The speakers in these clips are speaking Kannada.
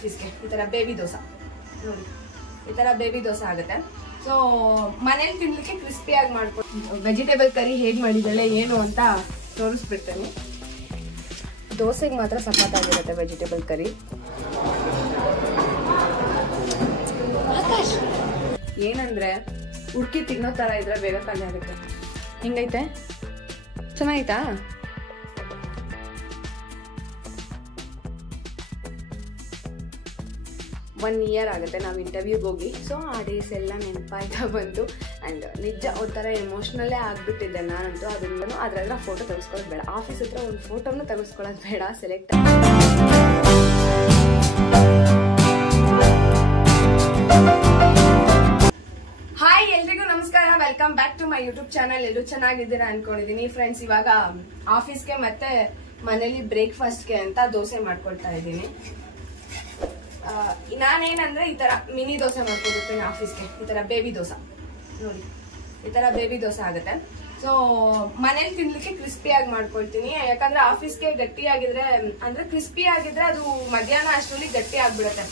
ಆಫೀಸ್ಗೆ ಈ ತರ ಬೇಬಿ ದೋಸೆ ನೋಡಿ, ಈ ತರ ಬೇಬಿ ದೋಸೆ ಆಗುತ್ತೆ. ಸೊ ಮನೇಲಿ ತಿನ್ಲಿಕ್ಕೆ ಕ್ರಿಸ್ಪಿಯಾಗಿ ಮಾಡ್ಕೊಂಡು ವೆಜಿಟೇಬಲ್ ಕರಿ ಹೇಗೆ ಮಾಡಿದ್ದಾಳೆ ಏನು ಅಂತ ತೋರಿಸ್ಬಿಡ್ತೇನೆ. ದೋಸೆಗೆ ಮಾತ್ರ ಸಖತ್ತಾಗಿರುತ್ತೆ ವೆಜಿಟೇಬಲ್ ಕರಿ. ಏನಂದ್ರೆ ಉಡ್ಕಿ ತಿನ್ನೋ ತರ ಇದ್ರೆ ಬೇಗ ಖಾಲಿ ಆಗುತ್ತೆ. ಹಿಂಗೈತೆ, ಚೆನ್ನಾಯ್ತಾ? ಒನ್ ಇಯರ್ ಆಗುತ್ತೆ ನಾವು ಇಂಟರ್ವ್ಯೂಗೆ ಹೋಗಿ. ಸೊ ಆ ಡೇಸ್ ಎಲ್ಲ ನೆನಪಾಯ್ತಾ ಬಂತು. ಆ್ಯಂಡ್ ನಿಜ ಒಂಥರ ಎಮೋಷ್ನಲ್ಲೇ ಆಗ್ಬಿಟ್ಟಿದ್ದೆ ನಾನಂತೂ. ಅದರಿಂದನೂ ಅದ್ರ ಫೋಟೋ ತೆಗೆಸ್ಕೊಳ್ಳೋದು ಬೇಡ, ಆಫೀಸ್ ಹತ್ರ ಒಂದು ಫೋಟೋನು ತೆಗೆಸ್ಕೊಳ್ಳೋದು ಬೇಡ. ಸೆಲೆಕ್ಟ್ ಹಾಯ್, ಎಲ್ರಿಗೂ ನಮಸ್ಕಾರ, welcome back to my YouTube channel. ಎಲ್ಲರೂ ಚೆನ್ನಾಗಿದ್ದೀರಾ ಅನ್ಕೊಂಡಿದೀನಿ ಫ್ರೆಂಡ್ಸ್. ಇವಾಗ ಆಫೀಸ್ಗೆ ಮತ್ತೆ ಮನೇಲಿ ಬ್ರೇಕ್ಫಾಸ್ಟ್ಗೆ ಅಂತ ದೋಸೆ ಮಾಡ್ಕೊಳ್ತಾ ಇದ್ದೀನಿ. ನಾನೇನಂದ್ರೆ ಈ ತರ ಮಿನಿ ದೋಸೆ ಮಾಡ್ಕೊಂಡಿರ್ತೀನಿ ಆಫೀಸ್ಗೆ. ಈ ತರ ಬೇಬಿ ದೋಸೆ ನೋಡಿ, ಈ ತರ ಬೇಬಿ ದೋಸೆ ಆಗುತ್ತೆ. ಸೊ ಮನೇಲಿ ತಿನ್ಲಿಕ್ಕೆ ಕ್ರಿಸ್ಪಿಯಾಗಿ ಮಾಡ್ಕೊಳ್ತೀನಿ. ಯಾಕಂದ್ರೆ ಆಫೀಸ್ಗೆ ಗಟ್ಟಿ ಆಗಿದ್ರೆ ಅಂದ್ರೆ ಕ್ರಿಸ್ಪಿ ಆಗಿದ್ರೆ ಅದು ಮಧ್ಯಾಹ್ನ ಅಷ್ಟರಲ್ಲಿ ಗಟ್ಟಿ ಆಗ್ಬಿಡುತ್ತೆ.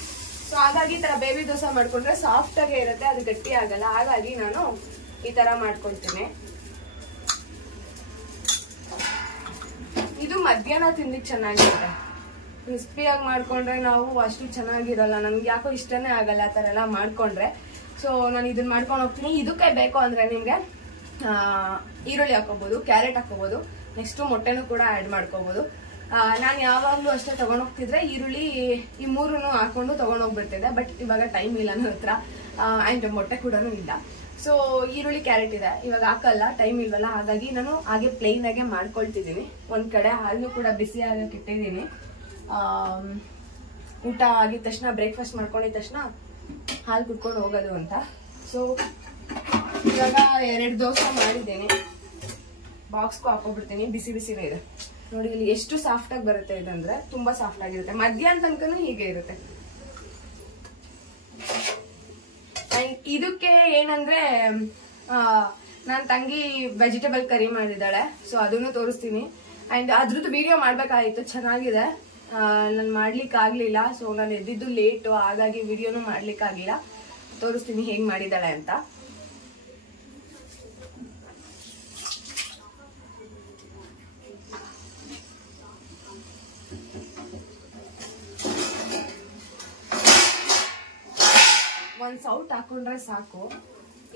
ಸೊ ಹಾಗಾಗಿ ಈ ತರ ಬೇಬಿ ದೋಸೆ ಮಾಡ್ಕೊಂಡ್ರೆ ಸಾಫ್ಟ್ ಆಗೇ ಇರುತ್ತೆ, ಅದು ಗಟ್ಟಿ ಆಗಲ್ಲ. ಹಾಗಾಗಿ ನಾನು ಈ ತರ ಮಾಡ್ಕೊಳ್ತೀನಿ. ಇದು ಮಧ್ಯಾಹ್ನ ತಿನ್ಲಿಕ್ಕೆ ಚೆನ್ನಾಗಿರುತ್ತೆ. ಕ್ರಿಸ್ಪಿಯಾಗಿ ಮಾಡ್ಕೊಂಡ್ರೆ ನಾವು ಅಷ್ಟು ಚೆನ್ನಾಗಿರಲ್ಲ, ನಮ್ಗೆ ಯಾಕೋ ಇಷ್ಟನೇ ಆಗಲ್ಲ ಆ ತರ ಎಲ್ಲ ಮಾಡ್ಕೊಂಡ್ರೆ. ಸೊ ನಾನು ಇದನ್ನ ಮಾಡ್ಕೊಂಡು ಹೋಗ್ತೀನಿ. ಇದಕ್ಕೆ ಬೇಕು ಅಂದ್ರೆ ನಿಮ್ಗೆ ಈರುಳ್ಳಿ ಹಾಕೋಬಹುದು, ಕ್ಯಾರೆಟ್ ಹಾಕೋಬಹುದು, ನೆಕ್ಸ್ಟ್ ಮೊಟ್ಟೆನೂ ಕೂಡ ಆಡ್ ಮಾಡ್ಕೋಬಹುದು. ನಾನು ಯಾವಾಗ್ಲೂ ಅಷ್ಟೇ ತಗೊಂಡೋಗ್ತಿದ್ರೆ ಈರುಳ್ಳಿ ಈ ಮೂರನ್ನು ಹಾಕೊಂಡು ತಗೊಂಡೋಗ್ಬಿಡ್ತಿದ್ದೆ. ಬಟ್ ಇವಾಗ ಟೈಮ್ ಇಲ್ಲ ನನ್ನ ಹತ್ರ, ಆ್ಯಂಡ್ ಮೊಟ್ಟೆ ಕೂಡ ಇಲ್ಲ. ಸೊ ಈರುಳ್ಳಿ ಕ್ಯಾರೆಟ್ ಇದೆ, ಇವಾಗ ಹಾಕಲ್ಲ, ಟೈಮ್ ಇಲ್ವಲ್ಲ. ಹಾಗಾಗಿ ನಾನು ಹಾಗೆ ಪ್ಲೇನ್ ಆಗಿ ಮಾಡ್ಕೊಳ್ತಿದ್ದೀನಿ. ಒಂದ್ ಕಡೆ ಹಾಲು ಕೂಡ ಬಿಸಿ ಆಗಕ್ಕೆ ಇಟ್ಟಿದ್ದೀನಿ. ಊಟ ಆಗಿದ ತಕ್ಷಣ, ಬ್ರೇಕ್ಫಾಸ್ಟ್ ಮಾಡ್ಕೊಂಡಿದ ತಕ್ಷಣ ಹಾಲು ಕುಟ್ಕೊಂಡು ಹೋಗೋದು ಅಂತ. ಸೊ ಇವಾಗ 2 ದೋಸೆ ಮಾಡಿದ್ದೀನಿ, ಬಾಕ್ಸ್ಗೂ ಹಾಕೋಬಿಡ್ತೀನಿ. ಬಿಸಿ ಬಿಸಿನೇ ಇದೆ ನೋಡಿ. ಇಲ್ಲಿ ಎಷ್ಟು ಸಾಫ್ಟ್ ಆಗಿ ಬರುತ್ತೆ ಇದಂದ್ರೆ ತುಂಬಾ ಸಾಫ್ಟ್ ಆಗಿರುತ್ತೆ. ಮಧ್ಯಾಹ್ನ ತನಕನೂ ಹೀಗೆ ಇರುತ್ತೆ. ಇದಕ್ಕೆ ಏನಂದ್ರೆ ನನ್ನ ತಂಗಿ ವೆಜಿಟೇಬಲ್ ಕರಿ ಮಾಡಿದ್ದಾಳೆ. ಸೊ ಅದನ್ನು ತೋರಿಸ್ತೀನಿ. ಅಂಡ್ ಅದ್ರದ್ದು ವಿಡಿಯೋ ಮಾಡ್ಬೇಕಾಗಿತ್ತು, ಚೆನ್ನಾಗಿದೆ. ನಾನು ಮಾಡ್ಲಿಕ್ಕೆ ಆಗ್ಲಿಲ್ಲ. ಸೊ ನಾನು ಎದ್ದಿದ್ದು ಲೇಟು, ಹಾಗಾಗಿ ವಿಡಿಯೋನು ಮಾಡ್ಲಿಕ್ಕೆ ಆಗಿಲ್ಲ. ತೋರಿಸ್ತೀನಿ ಹೇಗ್ ಮಾಡಿದಾಳೆ ಅಂತ. ಒಂದ್ ಸೌಟ್ ಹಾಕೊಂಡ್ರೆ ಸಾಕು.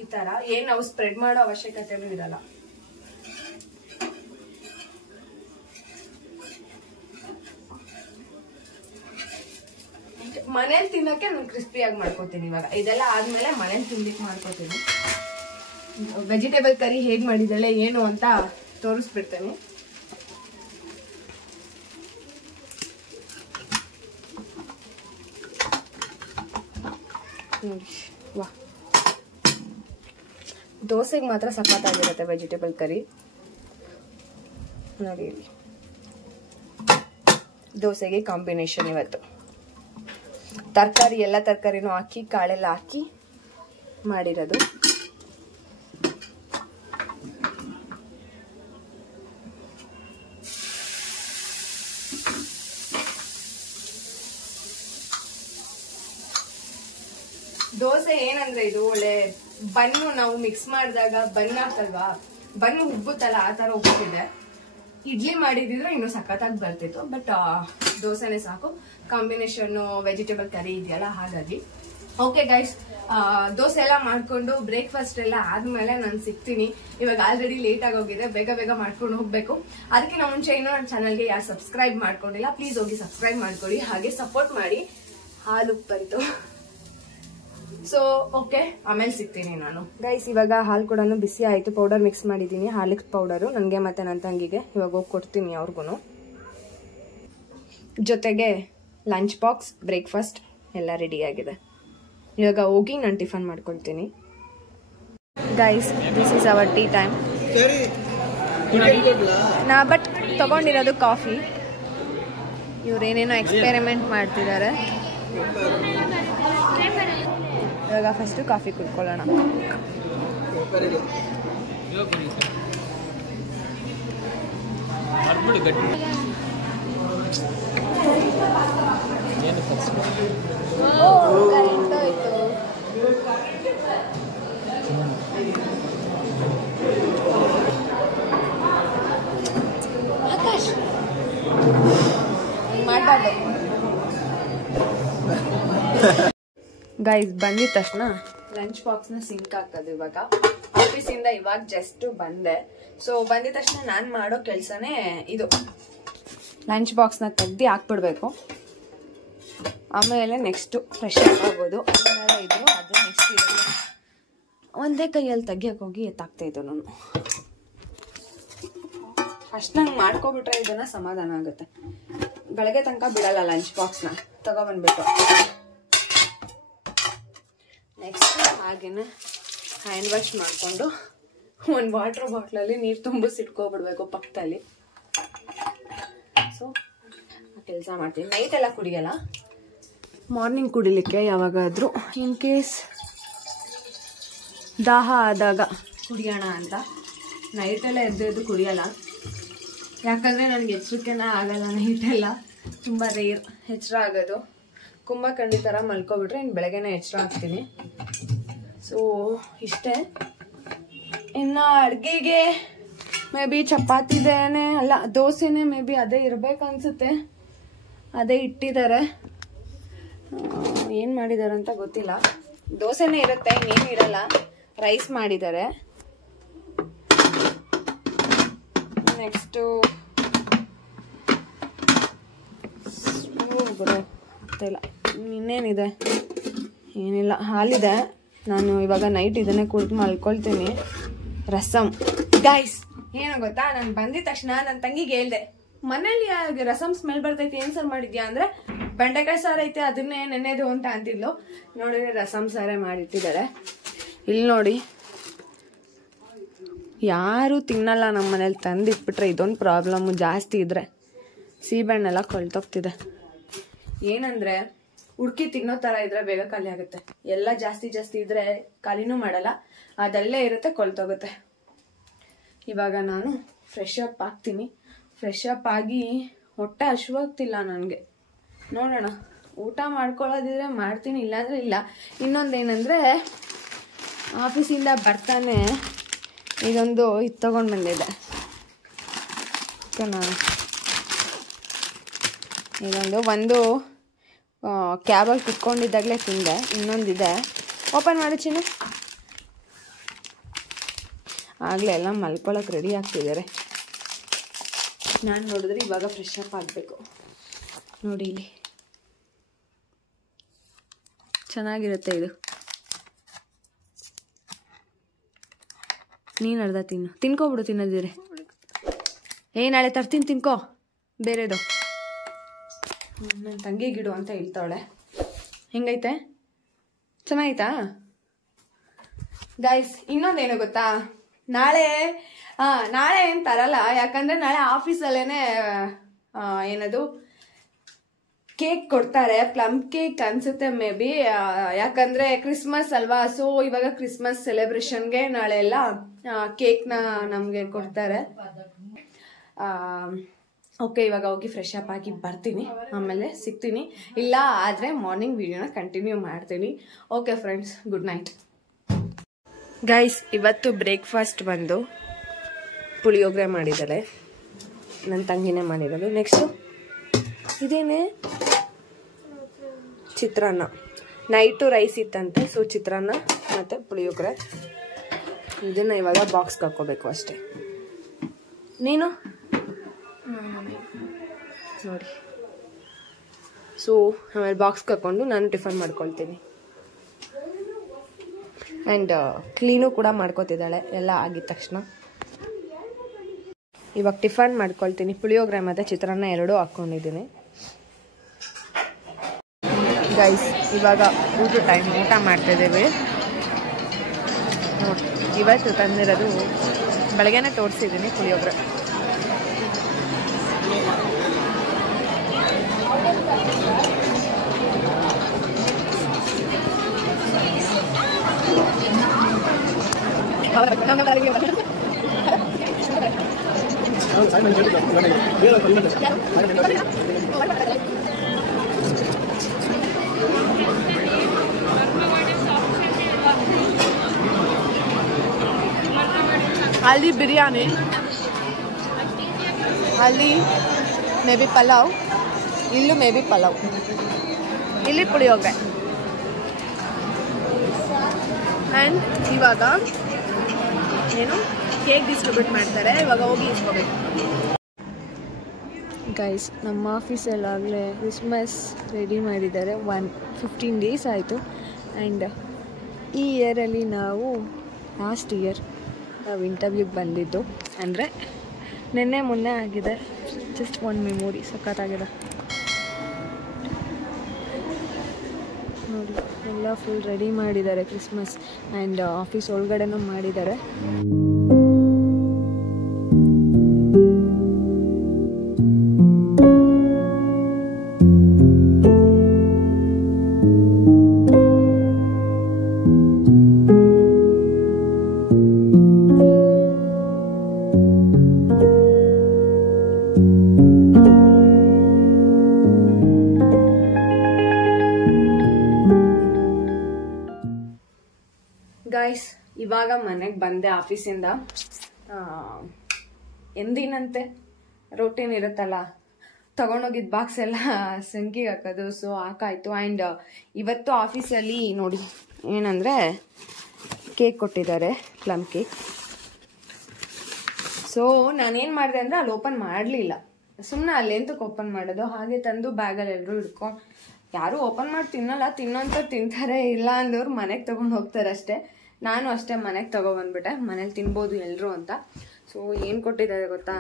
ಈ ತರ ಏನ್ ನಾವು ಸ್ಪ್ರೆಡ್ ಮಾಡೋ ಅವಶ್ಯಕತೆನೂ ಇರಲ್ಲ. ಮನೇಲಿ ತಿನ್ನಕ್ಕೆ ನಾನು ಕ್ರಿಸ್ಪಿಯಾಗಿ ಮಾಡ್ಕೋತೀನಿ. ಇವಾಗ ಇದೆಲ್ಲ ಆದ್ಮೇಲೆ ಮನೇಲಿ ತಿನ್ಲಿಕ್ಕೆ ಮಾಡ್ಕೋತೀನಿ. ವೆಜಿಟೇಬಲ್ ಕರಿ ಹೇಗ್ ಮಾಡಿದಾಳೆ ಏನು ಅಂತ ತೋರಿಸ್ಬಿಡ್ತೇನೆ. ನೋಡಿ, ವಾ, ದೋಸೆಗೆ ಮಾತ್ರ ಸಖತ್ತಾಗಿರುತ್ತೆ ವೆಜಿಟೇಬಲ್ ಕರಿ. ನೋಡಿ, ದೋಸೆಗೆ ಕಾಂಬಿನೇಷನ್ ಇವತ್ತು ತರಕಾರಿ, ಎಲ್ಲ ತರಕಾರಿನೂ ಹಾಕಿ, ಕಾಳೆಲ್ಲ ಹಾಕಿ ಮಾಡಿರೋದು. ದೋಸೆ ಏನಂದ್ರೆ ಇದು ಒಳ್ಳೆ ಬನ್ನು ನಾವು ಮಿಕ್ಸ್ ಮಾಡಿದಾಗ ಬನ್ ಹಾಕಲ್ವಾ, ಬನ್ನು ಉಬ್ಬುತ್ತಲ್ಲ, ಆ ತರ ಉಬ್ಬಿದೆ. ಇಡ್ಲಿ ಮಾಡಿದಿದ್ರೆ ಇನ್ನು ಸಖತ್ತಾಗಿ ಬರ್ತಿತ್ತು. ಬಟ್ ದೋಸೆನೆ ಸಾಕು. ಕಾಂಬಿನೇಷನ್ ವೆಜಿಟೇಬಲ್ ಕರಿ ಇದೆಯಲ್ಲ, ಹಾಗಾಗಿ. ಓಕೆ ಗೈಸ್, ದೋಸೆ ಎಲ್ಲ ಮಾಡ್ಕೊಂಡು ಬ್ರೇಕ್ಫಾಸ್ಟ್ ಎಲ್ಲ ಆದ್ಮೇಲೆ ನಾನು ಸಿಗ್ತೀನಿ. ಇವಾಗ ಆಲ್ರೆಡಿ ಲೇಟ್ ಆಗೋಗಿದೆ, ಬೇಗ ಬೇಗ ಮಾಡ್ಕೊಂಡು ಹೋಗ್ಬೇಕು. ಅದಕ್ಕಿಂತ ಮುಂಚೆ ಇನ್ನೂ ನನ್ನ ಚಾನಲ್ಗೆ ಯಾರು ಸಬ್ಸ್ಕ್ರೈಬ್ ಮಾಡ್ಕೊಂಡಿಲ್ಲ, ಪ್ಲೀಸ್ ಹೋಗಿ ಸಬ್ಸ್ಕ್ರೈಬ್ ಮಾಡ್ಕೊಳ್ಳಿ, ಹಾಗೆ ಸಪೋರ್ಟ್ ಮಾಡಿ. ಹಾಲು ಬಂತು. ಸೊ ಓಕೆ, ಆಮೇಲೆ ಸಿಗ್ತೀನಿ ನಾನು ಗೈಸ್. ಇವಾಗ ಹಾಲು ಕೂಡ ಬಿಸಿ ಆಯ್ತು. ಪೌಡರ್ ಮಿಕ್ಸ್ ಮಾಡಿದ್ದೀನಿ, ಹಾಲಿಕ್ ಪೌಡರು, ನನಗೆ ಮತ್ತೆ ನನ್ನ ತಂಗಿಗೆ. ಇವಾಗ ಹೋಗಿ ಕೊಡ್ತೀನಿ ಅವ್ರಿಗೂ. ಜೊತೆಗೆ ಲಂಚ್ ಬಾಕ್ಸ್, ಬ್ರೇಕ್ಫಾಸ್ಟ್ ಎಲ್ಲ ರೆಡಿ ಆಗಿದೆ. ಇವಾಗ ಹೋಗಿ ನಾನು ಟಿಫನ್ ಮಾಡ್ಕೊಳ್ತೀನಿ. Guys, this is our tea time. ನಾ ಬಟ್ ತಗೊಂಡಿರೋದು ಕಾಫಿ. ಇವ್ರೇನೇನೋ ಎಕ್ಸ್ಪೆರಿಮೆಂಟ್ ಮಾಡ್ತಿದ್ದಾರೆ. ಇವಾಗ ಫಸ್ಟು ಕಾಫಿ ಕುಡ್ಕೊಳ್ಳೋಣ. ಕರೆಂಟ್ ಹೋಯ್ತು. ಆಕಾಶ್ ಮಾಡಬಾರ್ದು. ಗೈಸ್ ಬಂದಿದ ತಕ್ಷಣ ಲಂಚ್ ಬಾಕ್ಸ್ನ ಸಿಂಕ್ ಹಾಕೋದು. ಇವಾಗ ಆಫೀಸಿಂದ ಇವಾಗ ಜಸ್ಟ್ ಬಂದೆ. ಸೊ ಬಂದಿದ ತಕ್ಷಣ ನಾನು ಮಾಡೋ ಕೆಲಸನೇ ಇದು, ಲಂಚ್ ಬಾಕ್ಸ್ನ ತೆಗ್ದು ಹಾಕ್ಬಿಡ್ಬೇಕು. ಆಮೇಲೆ ನೆಕ್ಸ್ಟು ಫ್ರೆಶ್ ಆಗೋದು. ಏನಾರ ಇದ್ರು ಅದು ನೆಕ್ಸ್ಟ್ ಇರೋದು ಒಂದೇ ಕೈಯಲ್ಲಿ ತೆಗಿಯೋಕೆ ಹೋಗಿ ಎತ್ತಾಗ್ತಾ ಇದ್ದು ನಾನು. ಅಷ್ಟು ನಂಗೆ ಮಾಡ್ಕೊಬಿಟ್ರೆ ಇದನ್ನ ಸಮಾಧಾನ ಆಗುತ್ತೆ. ಬೆಳಗ್ಗೆ ತನಕ ಬಿಡಲ್ಲ ಲಂಚ್ ಬಾಕ್ಸ್ನ ತಗೊಬಂದ್ಬಿಟ್ಟು. ನೆಕ್ಸ್ಟ್ ಹಾಗೇನೆ ಹ್ಯಾಂಡ್ ವಾಶ್ ಮಾಡಿಕೊಂಡು ಒಂದು ವಾಟರ್ ಬಾಟ್ಲಲ್ಲಿ ನೀರು ತುಂಬಿಸಿಟ್ಕೊಬಿಡ್ಬೇಕು ಪಕ್ಕದಲ್ಲಿ. ಸೊ ಕೆಲಸ ಮಾಡ್ತೀನಿ. ನೈಟ್ ಎಲ್ಲ ಕುಡಿಯಲ್ಲ, ಮಾರ್ನಿಂಗ್ ಕುಡಿಲಿಕ್ಕೆ ಯಾವಾಗಾದರೂ ಇನ್ ಕೇಸ್ ದಾಹ ಆದಾಗ ಕುಡಿಯೋಣ ಅಂತ. ನೈಟೆಲ್ಲ ಎದ್ದು ಕುಡಿಯಲ್ಲ, ಯಾಕಂದರೆ ನನಗೆ ಎಚ್ಚರಿಕೆನೇ ಆಗಲ್ಲ. ನೈಟೆಲ್ಲ ತುಂಬ ರೇರ್ ಎಚ್ಚರ ಆಗೋದು. ಕುಂಭಕರ್ಣಿ ಥರ ಮಲ್ಕೊಬಿಟ್ರೆ ಇನ್ನು ಬೆಳಗ್ಗೆನೇ ಎಚ್ಚರ ಆಗ್ತೀನಿ. ಸೊ ಇಷ್ಟೇ. ಇನ್ನು ಅಡುಗೆಗೆ ಮೇ ಬಿ ಚಪಾತಿದೇನೆ ಅಲ್ಲ ದೋಸೆನೇ ಮೇ ಬಿ ಅದೇ ಇರಬೇಕು ಅನಿಸುತ್ತೆ. ಅದೇ ಇಟ್ಟಿದ್ದಾರೆ, ಏನು ಮಾಡಿದ್ದಾರೆ ಅಂತ ಗೊತ್ತಿಲ್ಲ. ದೋಸೆನೇ ಇರುತ್ತೆ, ಇನ್ನೇನು ಇರಲ್ಲ. ರೈಸ್ ಮಾಡಿದ್ದಾರೆ. ನೆಕ್ಸ್ಟು ಗೊತ್ತಿಲ್ಲ ಇನ್ನೇನಿದೆ, ಏನಿಲ್ಲ. ಹಾಲಿದೆ, ನಾನು ಇವಾಗ ನೈಟ್ ಇದನ್ನೇ ಕುಡಿದು ಮಲ್ಕೊಳ್ತೀನಿ. ರಸಮ್ ಗೈಸ್ ಏನೋ ಗೊತ್ತಾ, ನಾನು ಬಂದಿದ ತಕ್ಷಣ ನನ್ನ ತಂಗಿಗೆ ಹೇಳ್ದೆ, ಮನೇಲಿ ರಸಮ್ ಸ್ಮೆಲ್ ಬರ್ತೈತಿ, ಏನು ಸಾರು ಮಾಡಿದ್ಯಾ ಅಂದರೆ ಬೆಂಡೆಕಾಯಿ ಸಾರು ಐತೆ ಅದನ್ನೇ ನೆನೆದು ಅಂತ ಅಂತಿದ್ಲು. ನೋಡಿದ್ರೆ ರಸಮ್ ಸಾರೇ ಮಾಡಿಟ್ಟಿದ್ದಾರೆ. ಇಲ್ಲಿ ನೋಡಿ, ಯಾರು ತಿನ್ನಲ್ಲ ನಮ್ಮ ಮನೇಲಿ. ತಂದಿಟ್ಬಿಟ್ರೆ ಇದೊಂದು ಪ್ರಾಬ್ಲಮ್ಮು ಜಾಸ್ತಿ ಇದ್ರೆ. ಸೀಬೆಣ್ಣೆಲ್ಲ ಕೊಳ್ತೋಗ್ತಿದೆ. ಏನಂದರೆ ಉಡ್ಕಿ ತಿನ್ನೋ ಥರ ಇದ್ರೆ ಬೇಗ ಖಾಲಿ ಆಗುತ್ತೆ. ಎಲ್ಲ ಜಾಸ್ತಿ ಇದ್ರೆ ಖಾಲಿನೂ ಮಾಡಲ್ಲ, ಅದಲ್ಲೇ ಇರುತ್ತೆ, ಕೊಳ್ತೋಗುತ್ತೆ. ಇವಾಗ ನಾನು ಫ್ರೆಶ್ ಅಪ್ ಆಗ್ತೀನಿ. ಫ್ರೆಶ್ ಅಪ್ ಆಗಿ ಹೊಟ್ಟೆ ಹಶುವಾಗ್ತಿಲ್ಲ ನನಗೆ. ನೋಡೋಣ, ಊಟ ಮಾಡ್ಕೊಳ್ಳೋದಿದ್ರೆ ಮಾಡ್ತೀನಿ, ಇಲ್ಲಾಂದರೆ ಇಲ್ಲ. ಇನ್ನೊಂದೇನೆಂದರೆ ಆಫೀಸಿಂದ ಬರ್ತಾನೆ ಇದೊಂದು ಇದು ತೊಗೊಂಡು ಬಂದಿದ್ದೆ. ಒಂದು ಕ್ಯಾಬಲ್ಲಿ ಕುತ್ಕೊಂಡಿದ್ದಾಗಲೇ ತಿಂದೆ. ಇನ್ನೊಂದಿದೆ, ಓಪನ್ ಮಾಡಿ ಚಿನ್ನ. ಆಗಲೇ ಎಲ್ಲ ಮಲ್ಕೊಳ್ಳೋಕೆ ರೆಡಿ ಆಗ್ತಿದ್ದಾರೆ. ನಾನು ನೋಡಿದ್ರೆ ಇವಾಗ ಫ್ರೆಶ್ ಅಪ್ ಆಗಬೇಕು. ನೋಡಿ ಇಲ್ಲಿ ಚೆನ್ನಾಗಿರುತ್ತೆ ಇದು. ನೀನು ಅರ್ಧ ತಿನ್ಕೋಬಿಡು. ತಿನ್ನೋದಿದ್ರೆ ನಾಳೆ ತರ್ತೀನಿ, ತಿನ್ಕೋ ಬೇರೆದು. ನನ್ನ ತಂಗಿ ಗಿಡು ಅಂತ ಹೇಳ್ತಾವಳೆ. ಹೆಂಗೈತೆ? ಚೆನ್ನಾಗೈತಾ ಗೈಸ್? ಇನ್ನೊಂದೇನು ಗೊತ್ತಾ, ನಾಳೆ ಏನು ತರಲ್ಲ. ಯಾಕಂದರೆ ನಾಳೆ ಆಫೀಸಲ್ಲೇ ಏನದು ಕೇಕ್ ಕೊಡ್ತಾರೆ. ಪ್ಲಮ್ ಕೇಕ್ ಅನ್ಸುತ್ತೆ ಮೇ ಬಿ. ಯಾಕಂದರೆ ಕ್ರಿಸ್ಮಸ್ ಅಲ್ವಾ. ಸೊ ಇವಾಗ ಕ್ರಿಸ್ಮಸ್ ಸೆಲೆಬ್ರೇಷನ್ಗೆ ನಾಳೆ ಎಲ್ಲ ಕೇಕ್ನ ನಮಗೆ ಕೊಡ್ತಾರೆ. ಓಕೆ, ಇವಾಗ ಹೋಗಿ ಫ್ರೆಶ್ ಅಪ್ ಆಗಿ ಬರ್ತೀನಿ, ಆಮೇಲೆ ಸಿಗ್ತೀನಿ. ಇಲ್ಲ ಆದರೆ ಮಾರ್ನಿಂಗ್ ವಿಡಿಯೋನ ಕಂಟಿನ್ಯೂ ಮಾಡ್ತೀನಿ. Okay friends, good night. Guys, ಇವತ್ತು ಬ್ರೇಕ್ಫಾಸ್ಟ್ ಬಂದು ಪುಳಿಯೋಗರೆ ಮಾಡಿದ್ದಾರೆ. ನನ್ನ ತಂಗಿನೇ ಮಾಡಿರೋದು. ನೆಕ್ಸ್ಟು ಇದೇನೆ ಚಿತ್ರಾನ್ನ. ನೈಟು ರೈಸ್ ಇತ್ತಂತೆ, ಸೊ ಚಿತ್ರಾನ್ನ ಮತ್ತು ಪುಳಿಯೋಗರೆ. ಇದನ್ನು ಇವಾಗ ಬಾಕ್ಸ್ಗೆ ಹಾಕ್ಕೋಬೇಕು ಅಷ್ಟೇ. ನೀನು ನೋಡಿ. ಸೊ ಆಮೇಲೆ ಬಾಕ್ಸ್ಗೆ ಹಾಕ್ಕೊಂಡು ನಾನು ಟಿಫನ್ ಮಾಡ್ಕೊಳ್ತೀನಿ. ಆ್ಯಂಡ್ ಕ್ಲೀನು ಕೂಡ ಮಾಡ್ಕೊತಿದ್ದಾಳೆ ಎಲ್ಲ ಆಗಿದ ತಕ್ಷಣ. ಇವಾಗ ಟಿಫನ್ ಮಾಡ್ಕೊಳ್ತೀನಿ. ಪುಳಿಯೋಗರೆ ಮತ್ತು ಚಿತ್ರಾನ್ನ ಎರಡೂ ಹಾಕ್ಕೊಂಡಿದ್ದೀನಿ. ಗೈಸ್, ಇವಾಗ ಊಟ ಟೈಮ್, ಊಟ ಮಾಡ್ತಿದ್ದೀವಿ. ನೋಡಿ, ಇವತ್ತು ತಂದಿರೋದು ಬೆಳಗ್ಗೆನೇ ತೋರಿಸಿದ್ದೀನಿ ಪುಳಿಯೋಗರೆ. ಅಲ್ಲಿ ಬಿರಿಯಾನಿ, ಅಲ್ಲಿ ಮೇ ಬಿ ಪಲಾವ್, ಇಲ್ಲೂ ಮೇ ಬಿ ಪಲಾವ್, ಇಲ್ಲಿ ಪುಳಿಯೋಗರೆ. ಆ್ಯಂಡ್ ಇವಾಗ ಏನು ಕೇಕ್ ಡಿಸ್ಟ್ರಿಬ್ಯೂಟ್ ಮಾಡ್ತಾರೆ, ಇವಾಗ ಹೋಗಿ ಇಸ್ಕೋಬೇಕು. ಗೈಸ್, ನಮ್ಮ ಆಫೀಸಲ್ಲಾಗಲೇ ಕ್ರಿಸ್ಮಸ್ ರೆಡಿ ಮಾಡಿದ್ದಾರೆ. 15 ಡೇಸ್ ಆಯಿತು. ಆ್ಯಂಡ್ ಈ ಇಯರಲ್ಲಿ ನಾವು ಲಾಸ್ಟ್ ಇಯರ್ ನಾವು ಇಂಟರ್ವ್ಯೂಗೆ ಬಂದಿದ್ದು, ಅಂದರೆ ನಿನ್ನೆ ಮೊನ್ನೆ ಆಗಿದೆ. ಜಸ್ಟ್ ಒಂದು ಮೆಮೊರಿ ಸಖತ್ತಾಗಿದೆ ನೋಡಿ. ಎಲ್ಲ ಫುಲ್ ರೆಡಿ ಮಾಡಿದ್ದಾರೆ ಕ್ರಿಸ್ಮಸ್. ಆ್ಯಂಡ್ ಆಫೀಸ್ ಒಳಗಡೆನೂ ಮಾಡಿದ್ದಾರೆ. ಗೈಸ್, ಇವಾಗ ಮನೆಗೆ ಬಂದೆ ಆಫೀಸಿಂದ. ಎಂದಿನಂತೆ ರೋಟೀನ್ ಇರುತ್ತಲ್ಲ, ತಗೊಂಡೋಗಿದ್ದ ಬಾಕ್ಸ್ ಎಲ್ಲ ಸಂಖ್ಯೆಗೆ ಹಾಕೋದು. ಸೊ ಹಾಕಾಯ್ತು. ಆ್ಯಂಡ್ ಇವತ್ತು ಆಫೀಸಲ್ಲಿ ನೋಡಿ ಏನಂದರೆ ಕೇಕ್ ಕೊಟ್ಟಿದ್ದಾರೆ, ಪ್ಲಮ್ ಕೇಕ್. ಸೊ ನಾನೇನು ಮಾಡಿದೆ ಅಂದರೆ ಅಲ್ಲಿ ಓಪನ್ ಮಾಡಲಿಲ್ಲ. ಸುಮ್ಮನೆ ಅಲ್ಲೆಂತಕ್ಕೆ ಓಪನ್ ಮಾಡೋದು, ಹಾಗೆ ತಂದು ಬ್ಯಾಗಲ್ಲಿ ಎಲ್ಲರೂ ಹಿಡ್ಕೊಂಡು, ಯಾರು ಓಪನ್ ಮಾಡಿ ತಿನ್ನಲ್ಲ, ತಿನ್ನೋಂಥ ತಿಂತಾರೆ, ಇಲ್ಲ ಅಂದವ್ರು ಮನೆಗೆ ತೊಗೊಂಡು ಹೋಗ್ತಾರೆ ಅಷ್ಟೇ. ನಾನು ಅಷ್ಟೇ ಮನೆಗೆ ತೊಗೊಬಂದ್ಬಿಟ್ಟೆ, ಮನೇಲಿ ತಿನ್ಬೋದು ಎಲ್ಲರೂ ಅಂತ. ಸೊ ಏನು ಕೊಟ್ಟಿದ್ದಾರೆ ಗೊತ್ತಾ?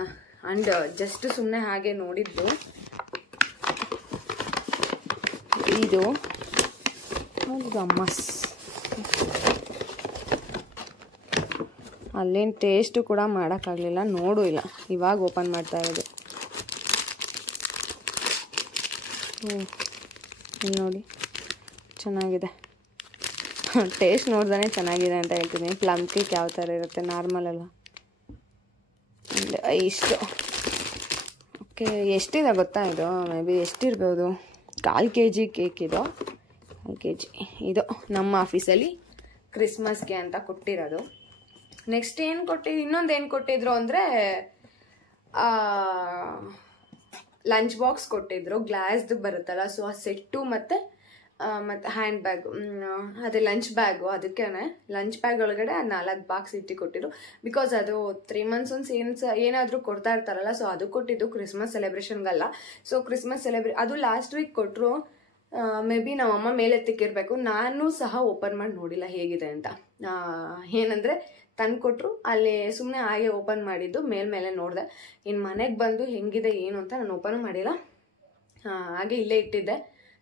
ಆ್ಯಂಡ್ ಜಸ್ಟ್ ಸುಮ್ಮನೆ ಹಾಗೆ ನೋಡಿದ್ದು ಇದು ಗಮ್ಮಸ್. ಅಲ್ಲೇನು ಟೇಸ್ಟು ಕೂಡ ಮಾಡೋಕ್ಕಾಗಲಿಲ್ಲ, ನೋಡು ಇಲ್ಲ, ಇವಾಗ ಓಪನ್ ಮಾಡ್ತಾ ಇರೋದು. ಇಲ್ಲಿ ನೋಡಿ, ಚೆನ್ನಾಗಿದೆ. ಟೇಸ್ಟ್ ನೋಡ್ದೇ ಚೆನ್ನಾಗಿದೆ ಅಂತ ಹೇಳ್ತೀನಿ. ಪ್ಲಮ್ ಕೇಕ್ ಯಾವ ಥರ ಇರುತ್ತೆ, ನಾರ್ಮಲ್ ಅಲ್ಲ. ಇಷ್ಟು ಓಕೆ. ಎಷ್ಟಿದೆ ಗೊತ್ತಾ ಇದು? ಮೇ ಬಿ ಎಷ್ಟಿರ್ಬೋದು, 1/4 kg ಕೇಕ್ ಇದು. 1/4 kg ಇದು ನಮ್ಮ ಆಫೀಸಲ್ಲಿ ಕ್ರಿಸ್ಮಸ್ಗೆ ಅಂತ ಕೊಟ್ಟಿರೋದು. ನೆಕ್ಸ್ಟ್ ಏನು ಕೊಟ್ಟಿದ್ದು, ಇನ್ನೊಂದು ಏನು ಕೊಟ್ಟಿದ್ರು ಅಂದರೆ ಲಂಚ್ ಬಾಕ್ಸ್ ಕೊಟ್ಟಿದ್ರು. ಗ್ಲಾಸ್ದು ಬರುತ್ತಲ್ಲ, ಸೊ ಆ ಸೆಟ್ಟು ಮತ್ತು ಹ್ಯಾಂಡ್ ಬ್ಯಾಗ್, ಅದೇ ಲಂಚ್ ಬ್ಯಾಗು. ಅದಕ್ಕೆ ಲಂಚ್ ಬ್ಯಾಗ್ ಒಳಗಡೆ 4 ಬಾಕ್ಸ್ ಇಟ್ಟು ಕೊಟ್ಟಿದ್ರು. ಬಿಕಾಸ್ ಅದು 3 months ಒನ್ಸ್ ಏನಾದರೂ ಕೊಡ್ತಾ ಇರ್ತಾರಲ್ಲ, ಸೊ ಅದು ಕೊಟ್ಟಿದ್ದು ಕ್ರಿಸ್ಮಸ್ ಸೆಲೆಬ್ರೇಷನ್ಗಲ್ಲ. ಸೊ ಕ್ರಿಸ್ಮಸ್ ಅದು ಲಾಸ್ಟ್ ವೀಕ್ ಕೊಟ್ಟರು. ಮೇ ಬಿ ನಮ್ಮಮ್ಮ ಮೇಲೆತ್ತಿಕ್ಕಿರ್ಬೇಕು. ನಾನು ಸಹ ಓಪನ್ ಮಾಡಿ ನೋಡಿಲ್ಲ ಹೇಗಿದೆ ಅಂತ. ಏನಂದರೆ ತಂದು ಕೊಟ್ಟರು, ಅಲ್ಲಿ ಸುಮ್ಮನೆ ಹಾಗೆ ಓಪನ್ ಮಾಡಿದ್ದು, ಮೇಲ್ಮೇಲೆ ನೋಡಿದೆ. ಇನ್ನು ಮನೆಗೆ ಬಂದು ಹೆಂಗಿದೆ ಏನು ಅಂತ ನಾನು ಓಪನ್ ಮಾಡಿಲ್ಲ, ಹಾಗೆ ಇಲ್ಲೇ ಇಟ್ಟಿದ್ದೆ.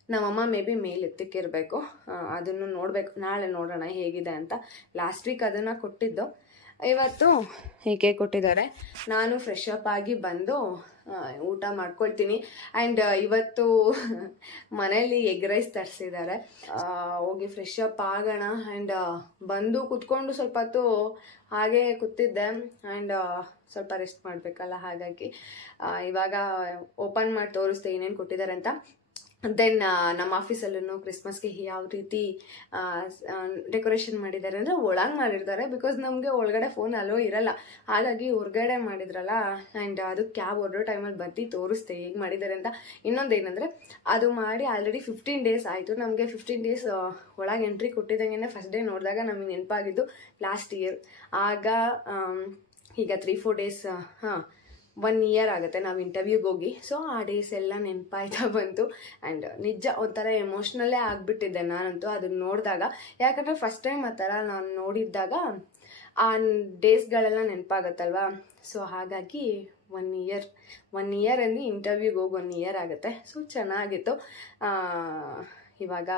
ನಮ್ಮಮ್ಮ ಮೇ ಬಿ ಮೇಲೆ ಎತ್ತಿಕ್ಕಿರಬೇಕು, ಅದನ್ನು ನೋಡಬೇಕು. ನಾಳೆ ನೋಡೋಣ ಹೇಗಿದೆ ಅಂತ. ಲಾಸ್ಟ್ ವೀಕ್ ಅದನ್ನು ಕೊಟ್ಟಿದ್ದು. ಇವತ್ತು ಹೀಗೆ ಕೊಟ್ಟಿದ್ದಾರೆ. ನಾನು ಫ್ರೆಶ್ ಅಪ್ ಆಗಿ ಬಂದು ಊಟ ಮಾಡ್ಕೊಳ್ತೀನಿ. ಆ್ಯಂಡ್ ಇವತ್ತು ಮನೇಲಿ ಎಗ್ ರೈಸ್ ತರಿಸಿದ್ದಾರೆ. ಹೋಗಿ ಫ್ರೆಶ್ ಅಪ್ ಆಗೋಣ. ಆ್ಯಂಡ್ ಬಂದು ಕುತ್ಕೊಂಡು ಸ್ವಲ್ಪ ಹೊತ್ತು ಹಾಗೆ ಕೂತಿದ್ದೆ. ಆ್ಯಂಡ್ ಸ್ವಲ್ಪ ರೆಸ್ಟ್ ಮಾಡಬೇಕಲ್ಲ, ಹಾಗಾಗಿ ಇವಾಗ ಓಪನ್ ಮಾಡಿ ತೋರಿಸ್ದೆ ಏನೇನು ಕೊಟ್ಟಿದ್ದಾರೆ ಅಂತ. ದೆನ್ ನಮ್ಮ ಆಫೀಸಲ್ಲೂ ಕ್ರಿಸ್ಮಸ್ಗೆ ಯಾವ ರೀತಿ ಡೆಕೋರೇಷನ್ ಮಾಡಿದ್ದಾರೆ ಅಂದರೆ ಒಳಗೆ ಮಾಡಿರ್ತಾರೆ. ಬಿಕಾಸ್ ನಮಗೆ ಒಳಗಡೆ ಫೋನ್ ಅಲೋ ಇರಲ್ಲ, ಹಾಗಾಗಿ ಹೊರಗಡೆ ಮಾಡಿದ್ರಲ್ಲ. ಆ್ಯಂಡ್ ಅದು ಕ್ಯಾಬ್ ಹೊರಡೋ ಟೈಮಲ್ಲಿ ಬಂದು ತೋರಿಸ್ತೆ ಹೇಗೆ ಮಾಡಿದ್ದಾರೆ ಅಂತ. ಇನ್ನೊಂದು ಏನಂದರೆ, ಅದು ಮಾಡಿ ಆಲ್ರೆಡಿ 15 days ಆಯಿತು. ನಮಗೆ 15 days ಒಳಗೆ ಎಂಟ್ರಿ ಕೊಟ್ಟಿದ್ದಂಗೆ ಫಸ್ಟ್ ಡೇ ನೋಡಿದಾಗ ನಮಗೆ ನೆನಪಾಗಿದ್ದು ಲಾಸ್ಟ್ ಇಯರ್. ಆಗ ಈಗ 3-4 days 1 year ಆಗುತ್ತೆ ನಾವು ಇಂಟರ್ವ್ಯೂಗೆ ಹೋಗಿ. ಸೊ ಆ ಡೇಸ್ ಎಲ್ಲ ನೆನಪಾಯ್ತಾ ಬಂತು. ಆ್ಯಂಡ್ ನಿಜ ಒಂಥರ ಎಮೋಷ್ನಲ್ಲೇ ಆಗಿಬಿಟ್ಟಿದ್ದೆ ನಾನಂತೂ ಅದನ್ನ ನೋಡಿದಾಗ. ಯಾಕಂದರೆ ಫಸ್ಟ್ ಟೈಮ್ ಆ ಥರ ನಾನು ನೋಡಿದ್ದಾಗ ಆ ಡೇಸ್ಗಳೆಲ್ಲ ನೆನಪಾಗತ್ತಲ್ವಾ. ಸೊ ಹಾಗಾಗಿ 1 year ಅಂದು ಇಂಟರ್ವ್ಯೂಗೆ ಹೋಗಿ 1 year ಆಗುತ್ತೆ. ಸೊ ಚೆನ್ನಾಗಿತ್ತು. ಇವಾಗ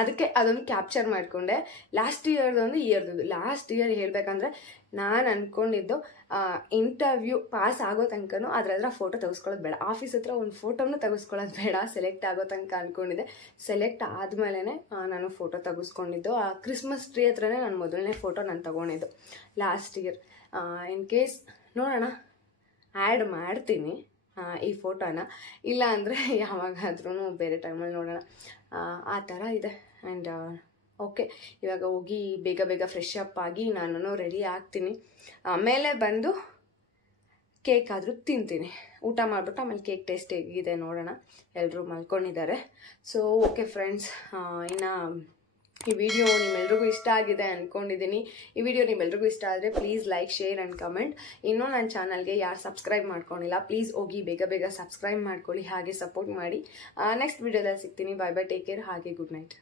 ಅದಕ್ಕೆ ಅದೊಂದು ಕ್ಯಾಪ್ಚರ್ ಮಾಡಿಕೊಂಡೆ. ಲಾಸ್ಟ್ ಇಯರ್ ಹೇಳ್ಬೇಕಂದ್ರೆ ನಾನು ಅಂದ್ಕೊಂಡಿದ್ದು ಇಂಟರ್ವ್ಯೂ ಪಾಸ್ ಆಗೋ ತನಕನೂ ಅದ್ರ ಫೋಟೋ ತೆಗೆಸ್ಕೊಳ್ಳೋದು ಬೇಡ, ಆಫೀಸ್ ಹತ್ರ ಒಂದು ಫೋಟೋನು ತೆಗೆಸ್ಕೊಳ್ಳೋದು ಬೇಡ, ಸೆಲೆಕ್ಟ್ ಆಗೋ ತನಕ ಅಂದ್ಕೊಂಡಿದ್ದೆ. ಸೆಲೆಕ್ಟ್ ಆದಮೇಲೆ ನಾನು ಫೋಟೋ ತೆಗೆಸ್ಕೊಂಡಿದ್ದು. ಆ ಕ್ರಿಸ್ಮಸ್ ಟ್ರೀ ಹತ್ರನೇ ನಾನು ಮೊದಲನೇ ಫೋಟೋ ನಾನು ತೊಗೊಂಡಿದ್ದು ಲಾಸ್ಟ್ ಇಯರ್. ಇನ್ ಕೇಸ್ ನೋಡೋಣ, ಆ್ಯಡ್ ಮಾಡ್ತೀನಿ ಈ ಫೋಟೋನ, ಇಲ್ಲ ಅಂದರೆ ಯಾವಾಗಾದ್ರೂ ಬೇರೆ ಟೈಮಲ್ಲಿ ನೋಡೋಣ. ಆ ಥರ ಇದೆ. ಆ್ಯಂಡ್ ಓಕೆ, ಇವಾಗ ಹೋಗಿ ಬೇಗ ಬೇಗ ಫ್ರೆಶ್ ಅಪ್ ಆಗಿ ನಾನು ರೆಡಿ ಆಗ್ತೀನಿ. ಆಮೇಲೆ ಬಂದು ಕೇಕ್ ಆದರೂ ತಿಂತೀನಿ. ಊಟ ಮಾಡಿಬಿಟ್ಟು ಆಮೇಲೆ ಕೇಕ್ ಟೇಸ್ಟ್ ಹೇಗಿದೆ ನೋಡೋಣ. ಎಲ್ಲರೂ ಮಲ್ಕೊಂಡಿದ್ದಾರೆ. ಸೊ ಓಕೆ ಫ್ರೆಂಡ್ಸ್, ಇನ್ನು ಈ ವಿಡಿಯೋ ನಿಮ್ಮೆಲ್ರಿಗೂ ಇಷ್ಟ ಆಗಿದೆ ಅಂದ್ಕೊಂಡಿದ್ದೀನಿ. ಈ ವಿಡಿಯೋ ನಿಮ್ಮೆಲ್ರಿಗೂ ಇಷ್ಟ ಆದರೆ please like, share and comment. ಇನ್ನೂ ನನ್ನ ಚಾನಲ್ಗೆ ಯಾರು ಸಬ್ಸ್ಕ್ರೈಬ್ ಮಾಡ್ಕೊಂಡಿಲ್ಲ ಪ್ಲೀಸ್ ಹೋಗಿ ಬೇಗ ಬೇಗ ಸಬ್ಸ್ಕ್ರೈಬ್ ಮಾಡ್ಕೊಳ್ಳಿ, ಹಾಗೆ ಸಪೋರ್ಟ್ ಮಾಡಿ. ನೆಕ್ಸ್ಟ್ ವಿಡಿಯೋದಲ್ಲಿ ಸಿಗ್ತೀನಿ. ಬೈ ಬೈ, ಟೇಕ್ ಕೇರ್, ಹಾಗೆ ಗುಡ್ ನೈಟ್.